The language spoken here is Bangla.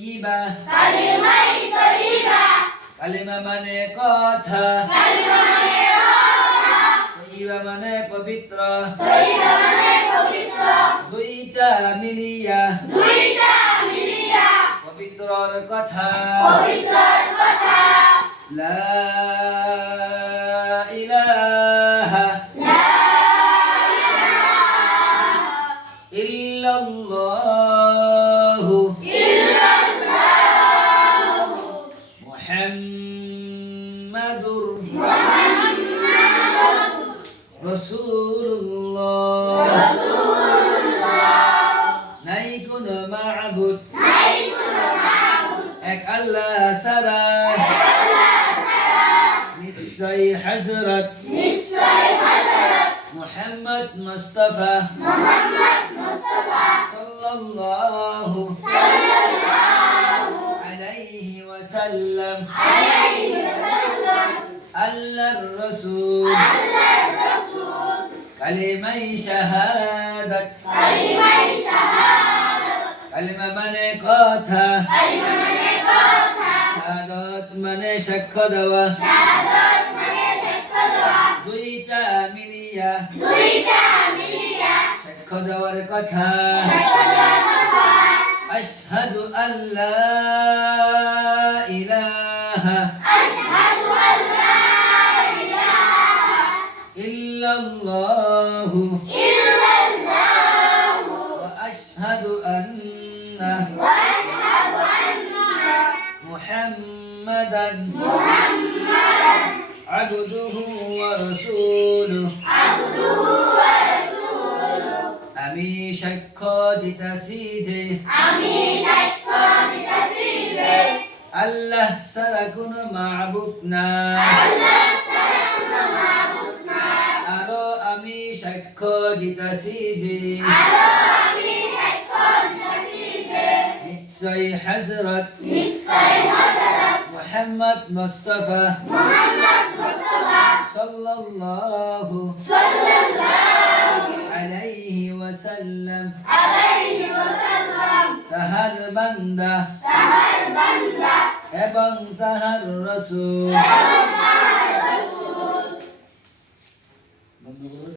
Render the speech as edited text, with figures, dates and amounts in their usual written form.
তৈবা কালিমাই তৈবা কালিমা মানে কথা কালিমা মানে কথা তৈবা মানে পবিত্র তৈবা মানে পবিত্র দুইটা মিলিয়া পবিত্রর কথা পবিত্রর কথা লা ইলাহা লা ইল্লাল্লাহু ইল্লাল্লাহু মুহাম্মাদুর মুহাম্মাদুর রাসূলুল্লাহ নাই কোন মাবুদ এক আল্লাহ ছাড়া নিশ্চয় হযরত মুহাম্মদ মুস্তাফা সাল্লাল্লাহু আলাইহি ওয়াসাল্লাম আল্লাহর রাসূল কালিমাই শাহাদাত কালিমা মানে কথা শাহাদাত মানে সাক্ষ্য দেওয়া দুইটা মিলিয়া সাক্ষ্য দেওয়ার কথা আশহাদু আল্লা ইলাহা ইল্লাল্লাহু ওয়া আশহাদু আন্না মুহাম্মাদান আবদুহু ওয়া রাসূলুহু আমি সাক্ষ্য দিতাছি যে আল্লাহ ছাড়া কোনো মাবুদ নাই আরো আমি সাক্ষ্য দিতাছি যে নিশ্চয় হযরত মুহাম্মদ মুস্তাফা সাল্লাল্লাহু আলাইহি ওয়াসাল্লাম তাহার বান্দা এবং তাহার রাসূল